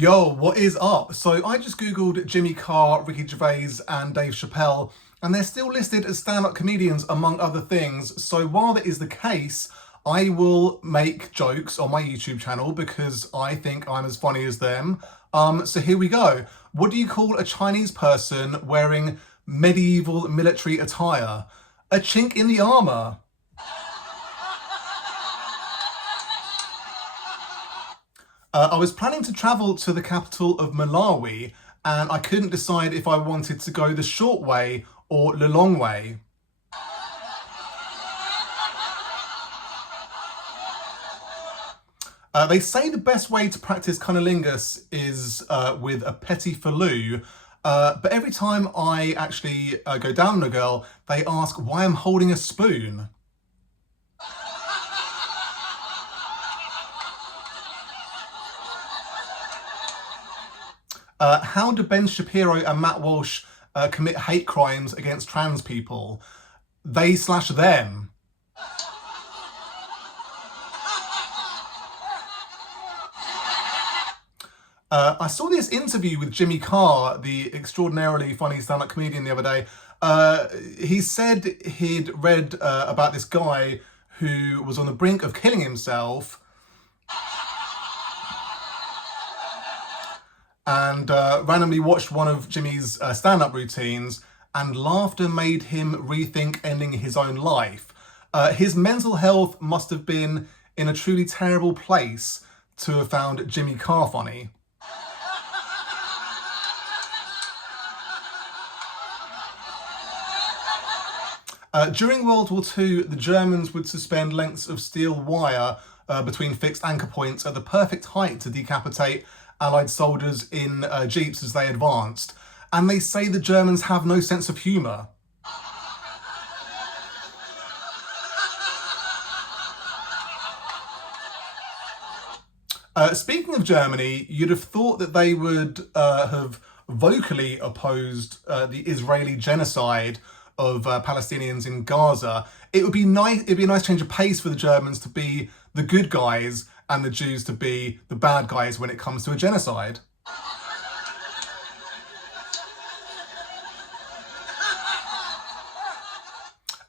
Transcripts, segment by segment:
Yo, what is up? So I just googled Jimmy Carr, Ricky Gervais and Dave Chappelle, and they're still listed as stand-up comedians among other things. So while that is the case, I will make jokes on my YouTube channel because I think I'm as funny as them. So here we go. What do you call a Chinese person wearing medieval military attire? A chink in the armor. I was planning to travel to the capital of Malawi, and I couldn't decide if I wanted to go the short way or the long way. They say the best way to practice cunnilingus is with a petit falou, but every time I actually go down on a girl, they ask why I'm holding a spoon. How do Ben Shapiro and Matt Walsh commit hate crimes against trans people? They/them. I saw this interview with Jimmy Carr, the extraordinarily funny stand-up comedian, the other day. He said he'd read about this guy who was on the brink of killing himself and randomly watched one of Jimmy's stand-up routines, and laughter made him rethink ending his own life. His mental health must have been in a truly terrible place to have found Jimmy Carr funny. During World War II, the Germans would suspend lengths of steel wire between fixed anchor points at the perfect height to decapitate Allied soldiers in jeeps as they advanced. And they say the Germans have no sense of humour. Speaking of Germany, you'd have thought that they would have vocally opposed the Israeli genocide of Palestinians in Gaza. It'd be a nice change of pace for the Germans to be the good guys and the Jews to be the bad guys when it comes to a genocide.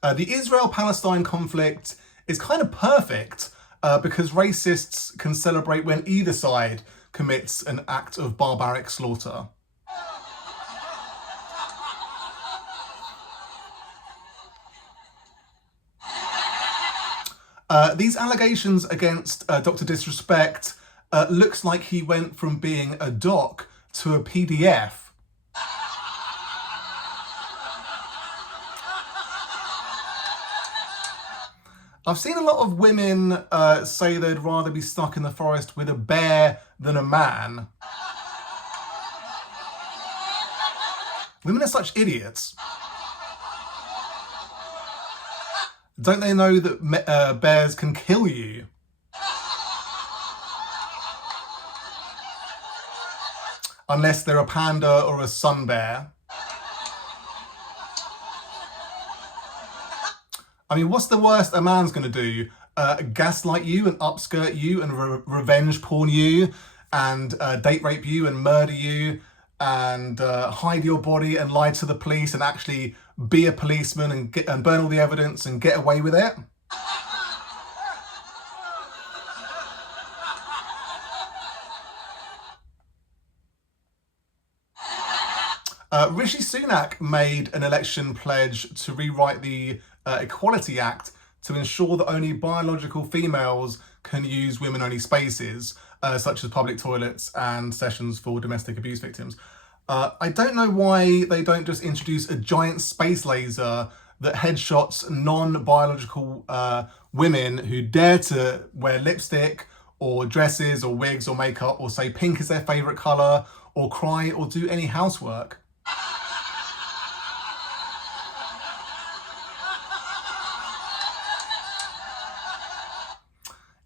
The Israel-Palestine conflict is kind of perfect because racists can celebrate when either side commits an act of barbaric slaughter. These allegations against Dr. Disrespect looks like he went from being a doc to a PDF. I've seen a lot of women say they'd rather be stuck in the forest with a bear than a man. Women are such idiots. Don't they know that bears can kill you? Unless they're a panda or a sun bear. I mean, what's the worst a man's going to do? Gaslight you and upskirt you and revenge porn you and date rape you and murder you and hide your body and lie to the police and actually be a policeman and burn all the evidence and get away with it? Rishi Sunak made an election pledge to rewrite the Equality Act to ensure that only biological females can use women-only spaces, such as public toilets and sessions for domestic abuse victims. I don't know why they don't just introduce a giant space laser that headshots non-biological women who dare to wear lipstick or dresses or wigs or makeup or say pink is their favourite colour or cry or do any housework.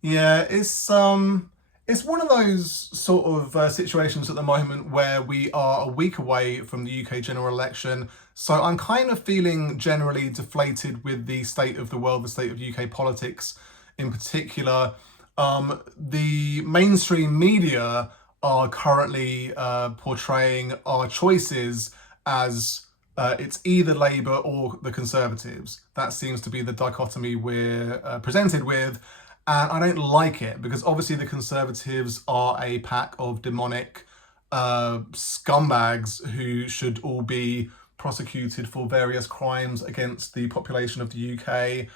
Yeah, it's one of those sort of situations at the moment where we are a week away from the UK general election. So I'm kind of feeling generally deflated with the state of the world, the state of UK politics in particular. The mainstream media are currently portraying our choices as it's either Labour or the Conservatives. That seems to be the dichotomy we're presented with. And I don't like it because obviously the Conservatives are a pack of demonic scumbags who should all be prosecuted for various crimes against the population of the UK.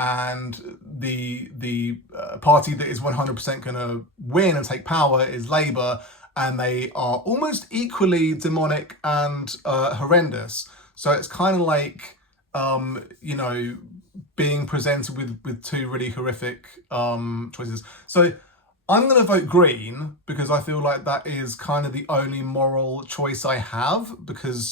And the party that is 100% going to win and take power is Labour, and they are almost equally demonic and horrendous. So it's kind of like, being presented with two really horrific choices. So I'm going to vote Green because I feel like that is kind of the only moral choice I have, because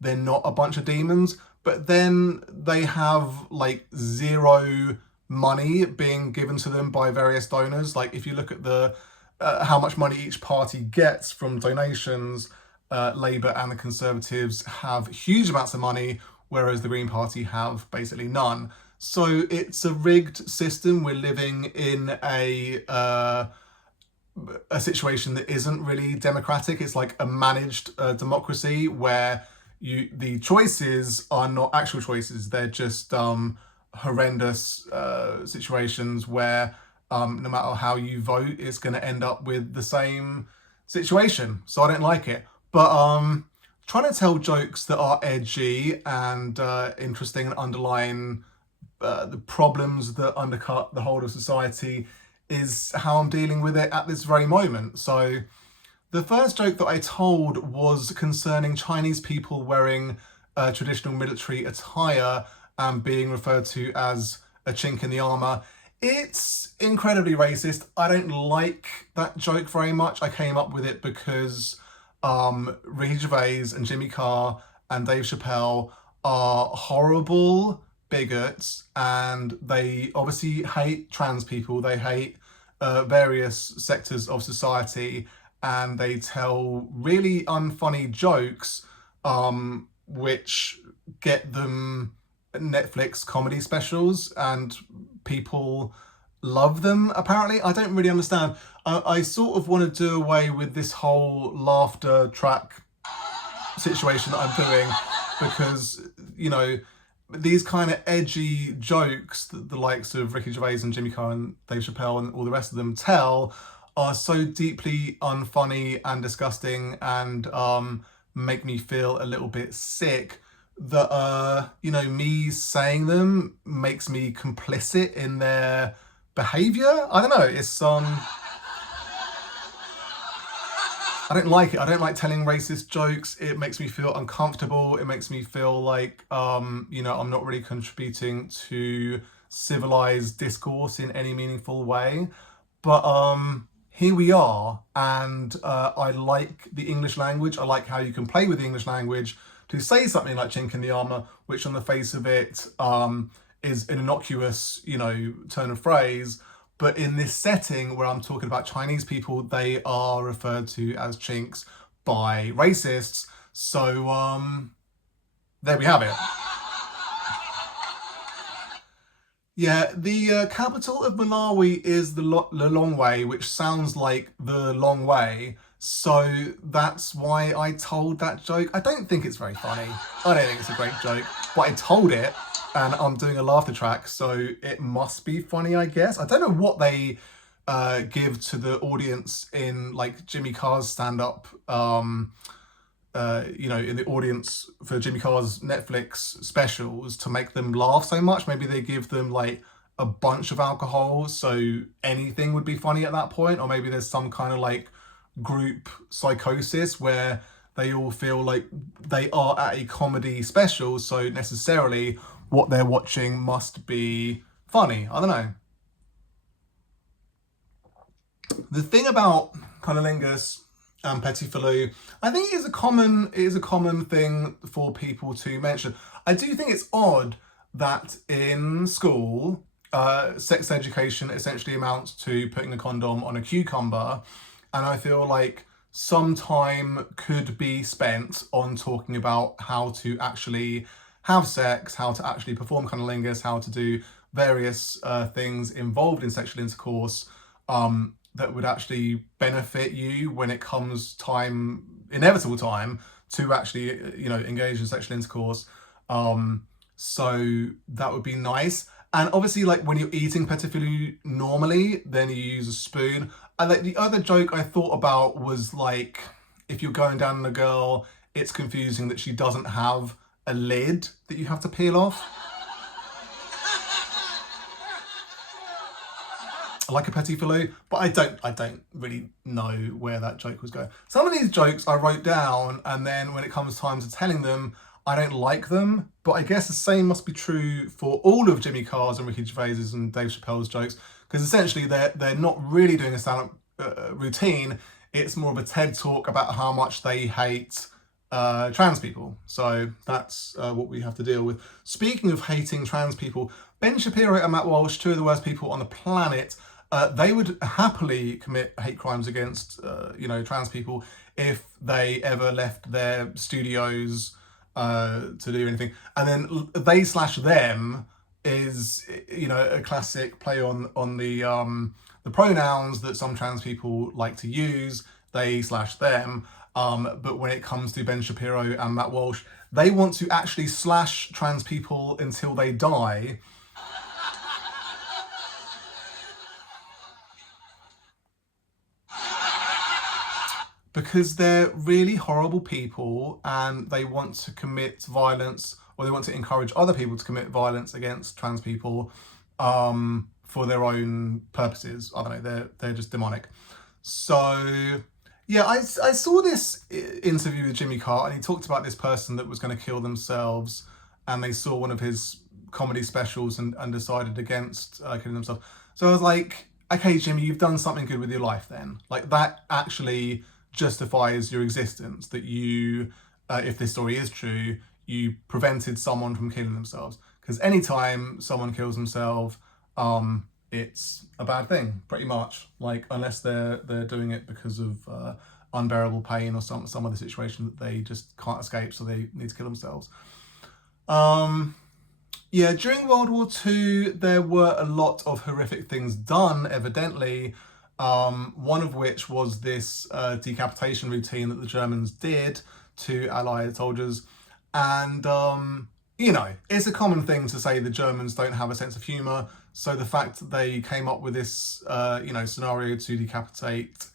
they're not a bunch of demons. But then they have like zero money being given to them by various donors. Like if you look at the how much money each party gets from donations, Labour and the Conservatives have huge amounts of money, whereas the Green Party have basically none. So it's a rigged system. We're living in a situation that isn't really democratic. It's like a managed democracy where the choices are not actual choices. They're just horrendous situations where no matter how you vote, it's going to end up with the same situation. So I don't like it. But trying to tell jokes that are edgy and interesting and underline the problems that undercut the whole of society is how I'm dealing with it at this very moment. So the first joke that I told was concerning Chinese people wearing traditional military attire and being referred to as a chink in the armour. It's incredibly racist. I don't like that joke very much. I came up with it because Ricky Gervais and Jimmy Carr and Dave Chappelle are horrible bigots, and they obviously hate trans people. They hate various sectors of society, and they tell really unfunny jokes which get them Netflix comedy specials, and people love them apparently. I don't really understand. I sort of want to do away with this whole laughter track situation that I'm doing, because these kind of edgy jokes that the likes of Ricky Gervais and Jimmy Carr and Dave Chappelle and all the rest of them tell are so deeply unfunny and disgusting, and make me feel a little bit sick that me saying them makes me complicit in their behavior. I don't know, it's I don't like it. I don't like telling racist jokes. It makes me feel uncomfortable. It makes me feel like, I'm not really contributing to civilized discourse in any meaningful way. But here we are, and I like the English language. I like how you can play with the English language to say something like chink in the armour, which on the face of it is an innocuous, turn of phrase. But in this setting where I'm talking about Chinese people, they are referred to as chinks by racists. So there we have it. Yeah, the capital of Malawi is the Lilongwe, which sounds like the long way. So that's why I told that joke. I don't think it's very funny. I don't think it's a great joke, but I told it, and I'm doing a laughter track, so it must be funny, I guess. I don't know what they give to the audience in like Jimmy Carr's stand-up, in the audience for Jimmy Carr's Netflix specials to make them laugh so much. Maybe they give them like a bunch of alcohol, so anything would be funny at that point. Or maybe there's some kind of like group psychosis where they all feel like they are at a comedy special, so necessarily what they're watching must be funny. I don't know. The thing about cunnilingus and petit filou, I think it is a common thing for people to mention. I do think it's odd that in school, sex education essentially amounts to putting a condom on a cucumber, and I feel like some time could be spent on talking about how to actually have sex, how to actually perform cunnilingus, how to do various things involved in sexual intercourse that would actually benefit you when it comes time, inevitable time, to actually, engage in sexual intercourse. So that would be nice. And obviously, like when you're eating petit food normally, then you use a spoon. And like the other joke I thought about was like, if you're going down on a girl, it's confusing that she doesn't have a lid that you have to peel off. Like a petit filou, but I don't really know where that joke was going. Some of these jokes I wrote down, and then when it comes time to telling them, I don't like them. But I guess the same must be true for all of Jimmy Carr's and Ricky Gervais's and Dave Chappelle's jokes, because essentially they're not really doing a stand-up routine. It's more of a TED talk about how much they hate trans people. So that's what we have to deal with. Speaking of hating trans people, Ben Shapiro and Matt Walsh, two of the worst people on the planet, they would happily commit hate crimes against, trans people if they ever left their studios to do anything. And then they/them is, a classic play on the pronouns that some trans people like to use, they/them. But when it comes to Ben Shapiro and Matt Walsh, they want to actually slash trans people until they die. Because they're really horrible people and they want to commit violence, or they want to encourage other people to commit violence against trans people for their own purposes. I don't know, they're just demonic. So yeah, I saw this interview with Jimmy Carr, and he talked about this person that was going to kill themselves, and they saw one of his comedy specials and decided against killing themselves. So I was like, okay, Jimmy, you've done something good with your life then. Like that actually justifies your existence, that you, if this story is true, you prevented someone from killing themselves. Because anytime someone kills themselves, it's a bad thing, pretty much. Like unless they're doing it because of unbearable pain or some other situation that they just can't escape, so they need to kill themselves. Yeah, during World War II, there were a lot of horrific things done, evidently. One of which was this decapitation routine that the Germans did to Allied soldiers. And, it's a common thing to say the Germans don't have a sense of humour. So the fact that they came up with this, scenario to decapitate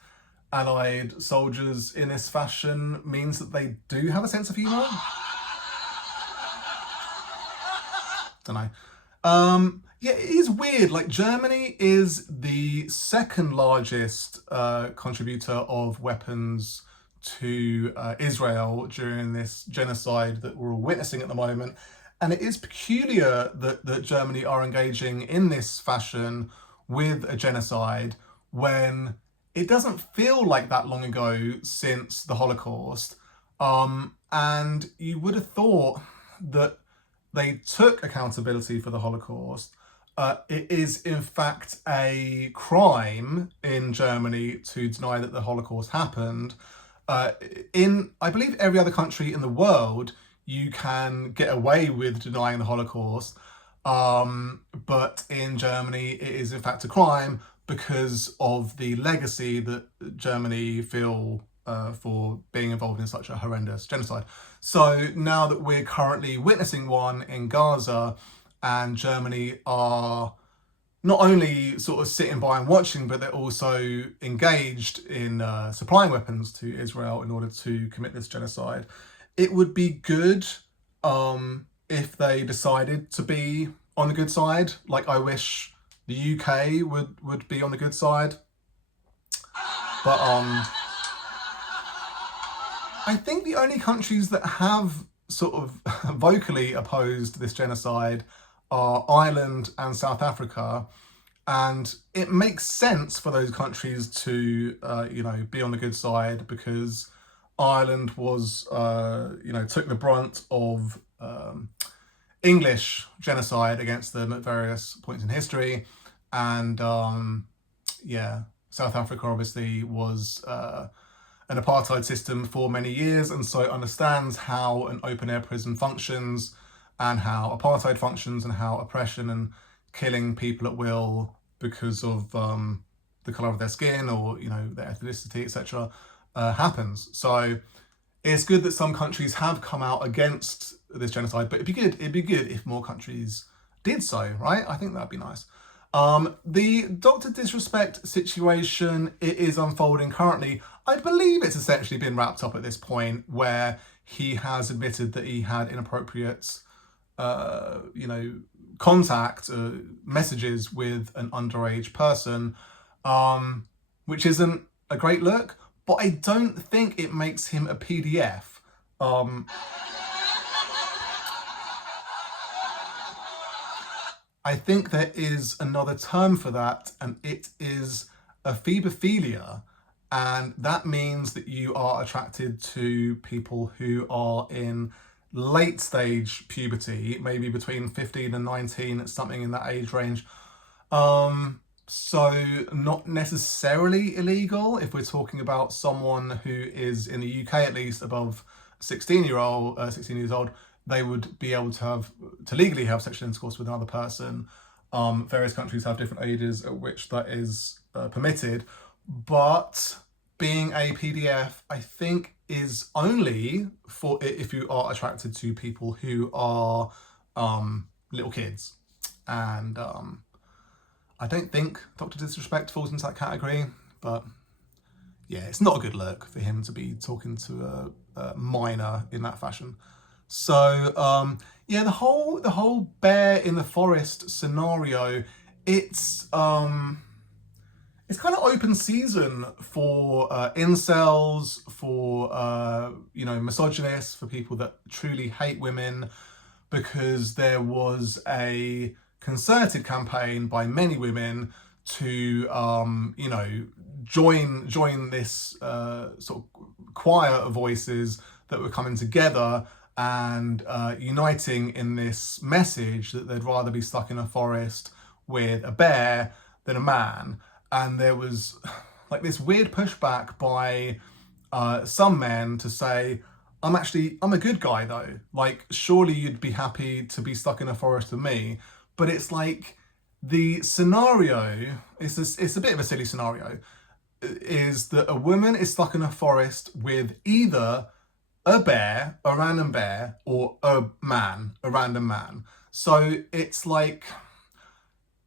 Allied soldiers in this fashion means that they do have a sense of humour. Don't know. Yeah, it is weird. Like Germany is the second largest contributor of weapons to Israel during this genocide that we're all witnessing at the moment. And it is peculiar that Germany are engaging in this fashion with a genocide when it doesn't feel like that long ago since the Holocaust. And you would have thought that they took accountability for the Holocaust. It is in fact a crime in Germany to deny that the Holocaust happened. In, I believe, every other country in the world, you can get away with denying the Holocaust. But in Germany, it is in fact a crime because of the legacy that Germany feel for being involved in such a horrendous genocide. So now that we're currently witnessing one in Gaza, and Germany are not only sort of sitting by and watching, but they're also engaged in supplying weapons to Israel in order to commit this genocide, it would be good if they decided to be on the good side. Like I wish the UK would be on the good side. But I think the only countries that have sort of vocally opposed this genocide are Ireland and South Africa. And it makes sense for those countries to, be on the good side, because Ireland was, took the brunt of English genocide against them at various points in history. And South Africa obviously was an apartheid system for many years, and so it understands how an open air prison functions and how apartheid functions and how oppression and killing people at will because of the color of their skin or, their ethnicity, etc., happens. So it's good that some countries have come out against this genocide, but it'd be good if more countries did so, right? I think that'd be nice. The Dr. Disrespect situation, it is unfolding currently. I believe it's essentially been wrapped up at this point, where he has admitted that he had inappropriate, contact, messages with an underage person, which isn't a great look, but I don't think it makes him a PDF. I think there is another term for that, and it is a phobophilia. And that means that you are attracted to people who are in late stage puberty, maybe between 15 and 19, something in that age range. So not necessarily illegal if we're talking about someone who is, in the UK at least, above 16 years old. They would be able to legally have sexual intercourse with another person. Various countries have different ages at which that is permitted, but being a PDF, I think, is only for if you are attracted to people who are little kids. And I don't think Dr. Disrespect falls into that category, but yeah, it's not a good look for him to be talking to a minor in that fashion. So yeah, the whole bear in the forest scenario, it's kind of open season for incels, for misogynists, for people that truly hate women, because there was a concerted campaign by many women to join this sort of choir of voices that were coming together and uniting in this message that they'd rather be stuck in a forest with a bear than a man. And there was like this weird pushback by some men to say, I'm a good guy though. Like, surely you'd be happy to be stuck in a forest with me. But it's like, the scenario, it's a bit of a silly scenario, is that a woman is stuck in a forest with either a bear, a random bear, or a man, a random man. So it's like,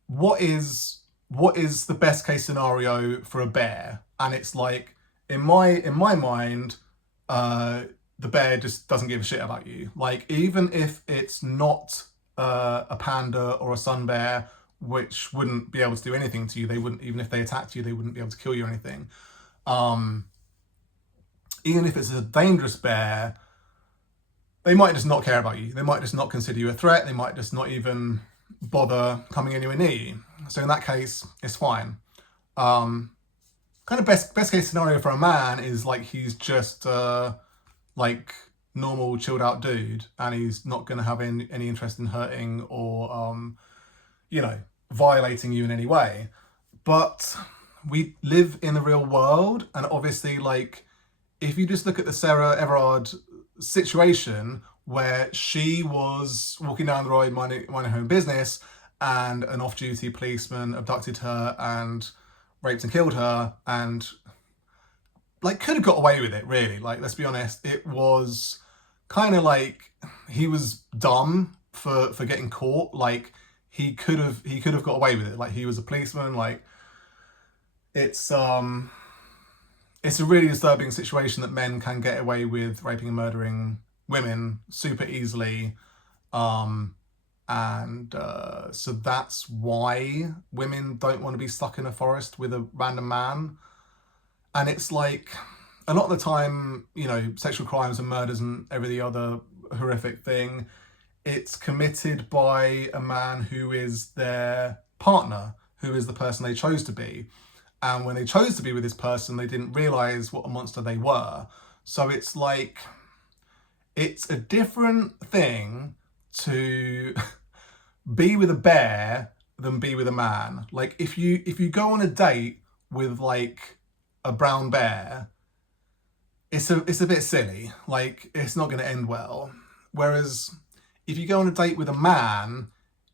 what is the best case scenario for a bear? And it's like, in my mind, the bear just doesn't give a shit about you. Like, even if it's not a panda or a sun bear, which wouldn't be able to do anything to you, they wouldn't, even if they attacked you, they wouldn't be able to kill you or anything. Even if it's a dangerous bear, they might just not care about you. They might just not consider you a threat. They might just not even bother coming anywhere near you. So in that case, it's fine. Kind of best case scenario for a man is like, he's just like normal chilled out dude, and he's not going to have any interest in hurting or violating you in any way. But we live in the real world, and obviously, like, if you just look at the Sarah Everard situation, where she was walking down the road minding her own business, and an off-duty policeman abducted her and raped and killed her, and like could have got away with it, really. Like, let's be honest, it was kind of like he was dumb for getting caught. Like, he could have got away with it. Like, he was a policeman. Like, it's a really disturbing situation that men can get away with raping and murdering women super easily. So that's why women don't want to be stuck in a forest with a random man. And it's like, a lot of the time, sexual crimes and murders and every other horrific thing, it's committed by a man who is their partner, who is the person they chose to be. And when they chose to be with this person, they didn't realize what a monster they were. So it's like, it's a different thing to be with a bear than be with a man. Like, if you go on a date with like a brown bear, it's a bit silly. Like, it's not going to end well. Whereas if you go on a date with a man,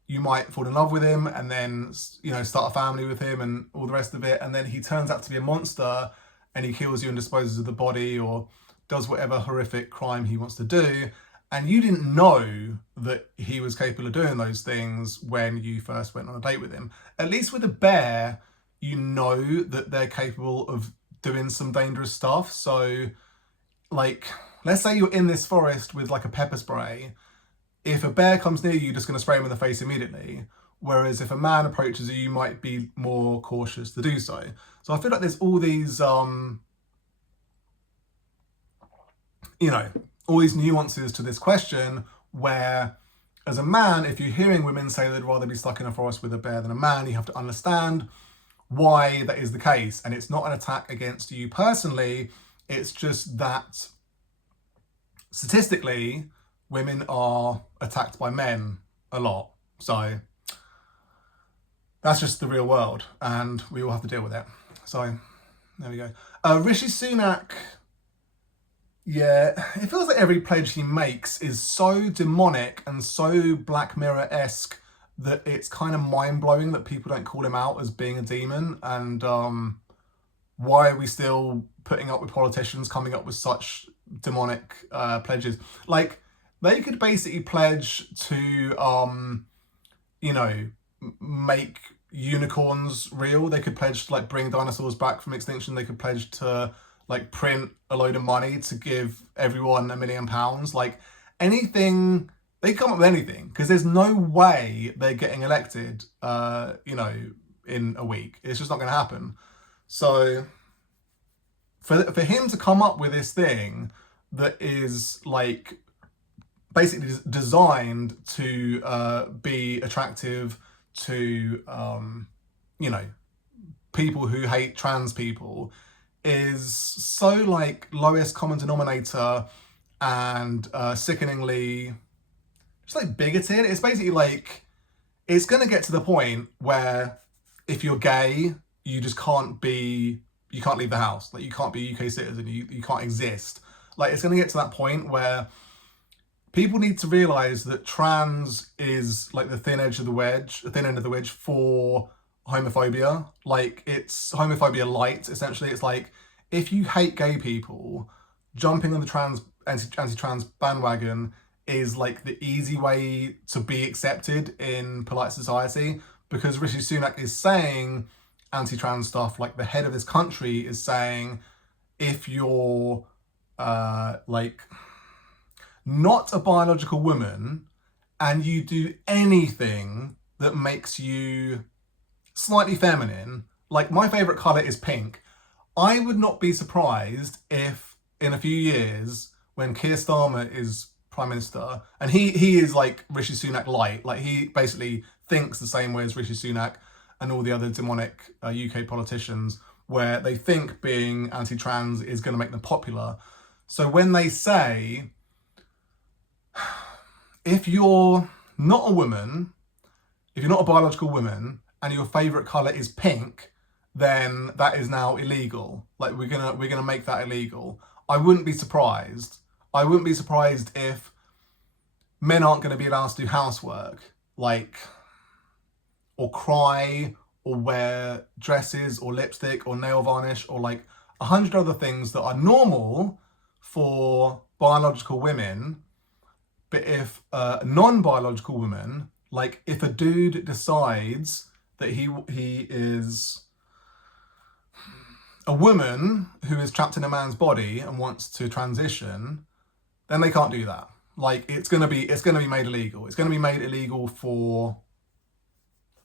you might fall in love with him and then, you know, start a family with him and all the rest of it, and then he turns out to be a monster and he kills you and disposes of the body or does whatever horrific crime he wants to do, and you didn't know that he was capable of doing those things when you first went on a date with him. At least with a bear, you know that they're capable of doing some dangerous stuff. So, like, let's say you're in this forest with like a pepper spray. If a bear comes near you, you're just going to spray him in the face immediately. Whereas if a man approaches you, you might be more cautious to do so. So I feel like there's all these, you know, all these nuances to this question where, as a man, if you're hearing women say they'd rather be stuck in a forest with a bear than a man, you have to understand why that is the case. And it's not an attack against you personally. It's just that statistically, women are attacked by men a lot. So that's just the real world and we all have to deal with it. So there we go. Rishi Sunak, yeah, it feels like every pledge he makes is so demonic and so Black Mirror-esque that it's kind of mind-blowing that people don't call him out as being a demon. And why are we still putting up with politicians coming up with such demonic pledges? Like, they could basically pledge to, you know, make unicorns real. They could pledge to like bring dinosaurs back from extinction. They could pledge to like print a load of money to give everyone £1 million. Like, anything, they come up with anything, because there's no way they're getting elected, you know, in a week. It's just not going to happen. So for him to come up with this thing that is like basically designed to be attractive to, you know, people who hate trans people is so like lowest common denominator and sickeningly just like bigoted. It's basically like, it's going to get to the point where if you're gay, you just can't be, you can't leave the house. Like, you can't be a UK citizen, you can't exist. Like, it's going to get to that point where people need to realise that trans is like the thin end of the wedge for homophobia. Like, it's homophobia light, essentially. It's like, if you hate gay people, jumping on the anti-trans bandwagon is like the easy way to be accepted in polite society, because Rishi Sunak is saying anti-trans stuff. Like, the head of this country is saying, if you're like not a biological woman and you do anything that makes you slightly feminine, like, my favourite colour is pink. I would not be surprised if in a few years, when Keir Starmer is Prime Minister, and he is like Rishi Sunak light, like, he basically thinks the same way as Rishi Sunak and all the other demonic UK politicians, where they think being anti-trans is going to make them popular. So when they say, if you're not a woman, if you're not a biological woman, and your favourite colour is pink, then that is now illegal. Like, we're gonna make that illegal. I wouldn't be surprised. I wouldn't be surprised if men aren't going to be allowed to do housework, like, or cry, or wear dresses, or lipstick, or nail varnish, or like 100 other things that are normal for biological women. But if a non-biological woman, like, if a dude decides that he is a woman who is trapped in a man's body and wants to transition, then they can't do that. Like, it's gonna be made illegal. It's gonna be made illegal for,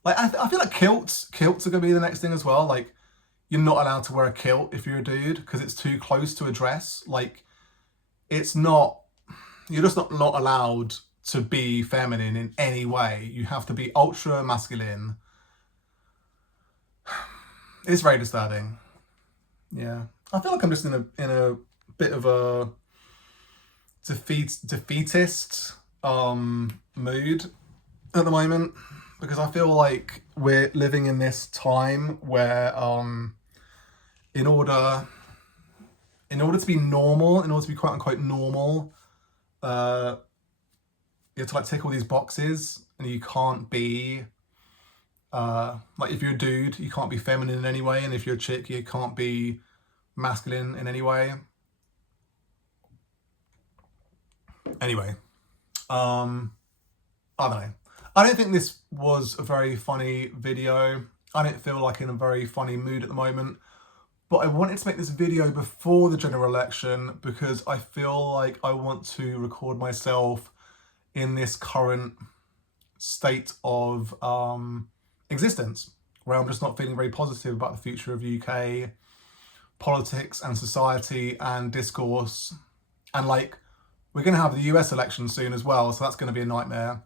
like, I feel like kilts are gonna be the next thing as well. Like, you're not allowed to wear a kilt if you're a dude because it's too close to a dress. Like, it's not, you're just not allowed to be feminine in any way. You have to be ultra masculine. It's very disturbing. Yeah, I feel like I'm just in a bit of a defeatist mood at the moment, because I feel like we're living in this time where in order to be normal, in order to be quote unquote normal, you have to like tick all these boxes, and you can't be like, if you're a dude, you can't be feminine in any way, and if you're a chick, you can't be masculine in any way. Anyway, I don't know. I don't think this was a very funny video. I don't feel like in a very funny mood at the moment. But I wanted to make this video before the general election because I feel like I want to record myself in this current state of existence, where I'm just not feeling very positive about the future of UK politics and society and discourse. And like, we're going to have the US election soon as well, so that's going to be a nightmare.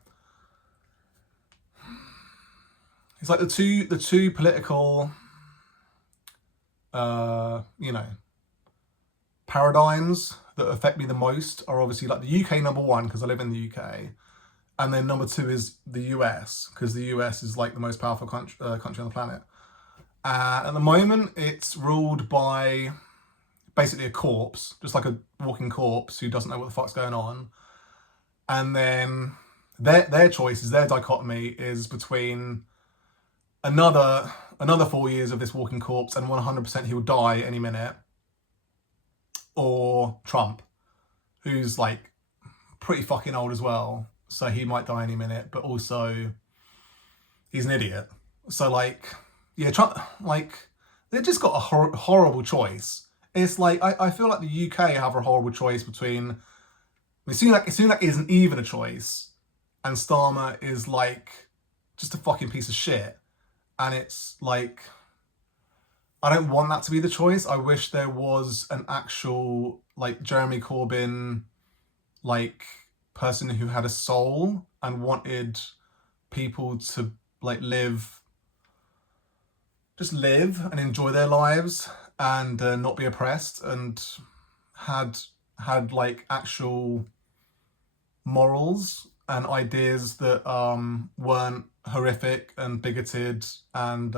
It's like the two political, you know, paradigms that affect me the most are obviously like the UK number one, because I live in the UK, and then number two is the US, because the US is like the most powerful country on the planet. At the moment, it's ruled by basically a corpse, just like a walking corpse who doesn't know what the fuck's going on. And then their choices, their dichotomy is between another 4 years of this walking corpse and 100% he will die any minute, or Trump, who's like pretty fucking old as well, so he might die any minute, but also he's an idiot. So like, yeah, Trump, like, they've just got a horrible choice. It's like, I feel like the UK have a horrible choice between, I mean, Sunak isn't even a choice, and Starmer is like just a fucking piece of shit. And it's like, I don't want that to be the choice. I wish there was an actual, like, Jeremy Corbyn, like, person who had a soul and wanted people to, like, just live and enjoy their lives and not be oppressed, and had like actual morals and ideas that weren't horrific and bigoted and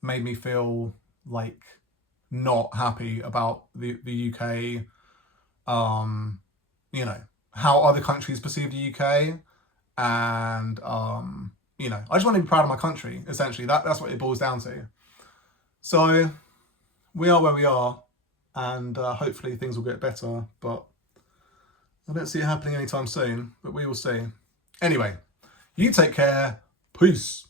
made me feel like not happy about the UK, you know, how other countries perceive the UK, and you know, I just want to be proud of my country, essentially. That's what it boils down to. So we are where we are, and hopefully things will get better, but I don't see it happening anytime soon, but we will see. Anyway, you take care. Peace.